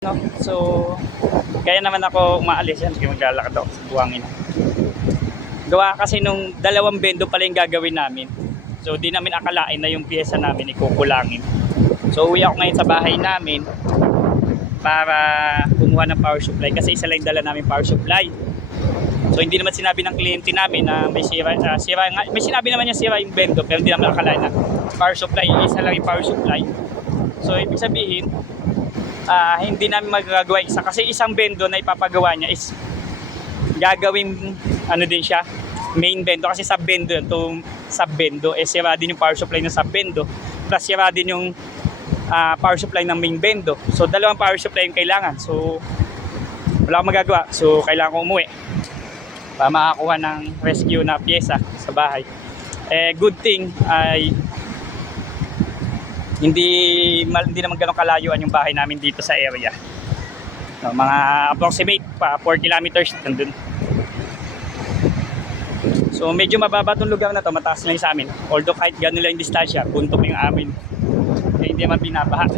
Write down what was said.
No? So, kaya naman ako umaalis yan, kaya maglalakad ako sa buhangin. Gawa kasi nung dalawang bendo pala yung gagawin namin. So, di namin akalain na yung pyesa namin ikukulangin. So, uwi ako ngayon sa bahay namin para kumuha ng power supply kasi isa lang yung dala namin power supply. So, hindi naman sinabi ng kliyente namin na may sira, may sinabi naman niya sira yung bendo pero hindi naman akalain na power supply, isa lang yung power supply. So, ibig sabihin, hindi namin magagawa isa kasi isang bendo na ipapagawa niya is gagawin ano din siya main bendo kasi sub bendo yun. Itong sub bendo sira din yung power supply ng sub bendo plus sira din yung power supply ng main bendo. So dalawang power supply yung kailangan. So wala akong magagawa, so kailangan ko umuwi para makakuha ng rescue na pyesa sa bahay. Good thing ay hindi naman ganun kalayuan yung bahay namin dito sa area. No, mga approximate pa 4 kilometers nandun. So medyo mababa itong lugar na to, mataas lang sa amin. Although kahit gano'n lang yung distansya, buntok yung amin. Kaya hindi naman binabaha.